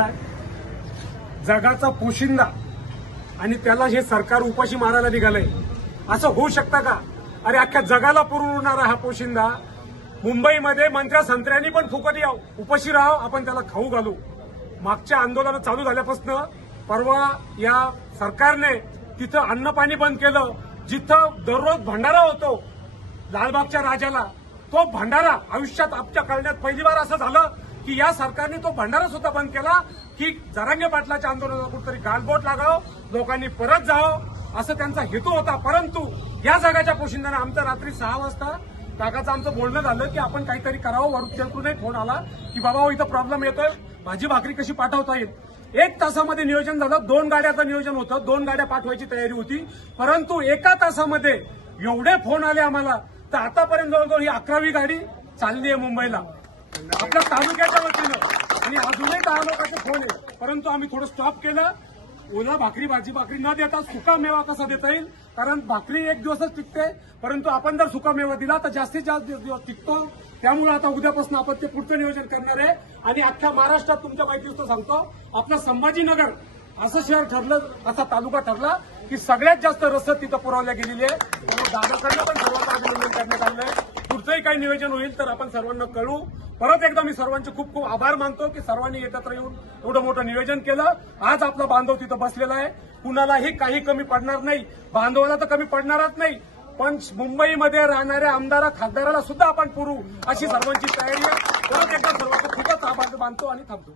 आहे, जगाचा पोशिंदा, आणि त्याला हे सरकार उपाशी मारायला निघालंय. असं होऊ शकतं का? अरे अख्ख्या जगाला पुरवणारा हा पोशिंदा मुंबईमध्ये मंत्र्या संत्र्यांनी पण फुकट याव, उपाशी राहाव, आपण त्याला खाऊ घालू. मागच्या आंदोलन चालू झाल्यापासून परवा या सरकारने तिथं अन्न पाणी बंद केलं. जिथं दररोज भंडारा होतो लालबागच्या राजाला, तो भंडारा आयुष्यात आमच्या कळण्यात पहिली बार असं झालं की या सरकारने तो भंडारा सुद्धा बंद केला की जरांगे पाटलाच्या आंदोलनाला कुठेतरी गालबोट लागावं, लोकांनी परत जावं असं त्यांचा हेतू होता. परंतु या जगाच्या पोशिंदाने आमचं रात्री 6 वाजता काकाचं आमचं बोलणं झालं की आपण काहीतरी करावं. वरुणकडूनही फोन आला की बाबा इथं प्रॉब्लेम येतोय, भाजी भाकरी कशी पाठवता येईल. 1 तासामध्ये नियोजन झालं. 2 गाड्याचं नियोजन होतं, 2 गाड्या पाठवायची तयारी होती. परंतु 1 तासामध्ये एवढे फोन आले आम्हाला, तर आतापर्यंत जवळजवळ ही 11वी गाडी चालली आहे मुंबईला आपल्या तालुक्याच्या वतीनं, आणि अजूनही 10 लोकांचे फोन आहे. परंतु आम्ही थोडं स्टॉप केलं. ओला भाकरी भाजी भाकरी न देता सुका मेवा कसा देता येईल, कारण भाकरी 1 दिवसच टिकते, परंतु आपण जर सुका मेवा दिला तर जास्तीत जास्त दिवस टिकतो. त्यामुळे आता उद्यापासून आपण ते पुढचं नियोजन करणार आहे. आणि अख्ख्या महाराष्ट्रात तुमच्या माहितीचं सांगतो, आपलं संभाजीनगर असं शहर ठरलं, असा तालुका ठरला की सगळ्यात जास्त रसद तिथं पुरवल्या गेलेली आहे. त्यामुळे दादाकडनं पण सर्वांना अभिनंदन करण्यात आलं आहे. पुढचंही काही नियोजन होईल तर आपण सर्वांना कळवू. परत एकदा मी सर्वांचे खूप खूप आभार मानतो की सर्वांनी एकत्र येऊन एवढं मोठं नियोजन केलं. आज आपला बांधव तिथं बसलेला आहे. कुणालाही काही कमी पडणार नाही, बांधवाला तर कमी पडणारच नाही, पण मुंबईमध्ये राहणाऱ्या आमदार खासदाराला सुद्धा आपण पुरू अशी सर्वांची तयारी आहे. परत एकदा सर्वांचे खूपच आभार मानतो आणि थांबतो.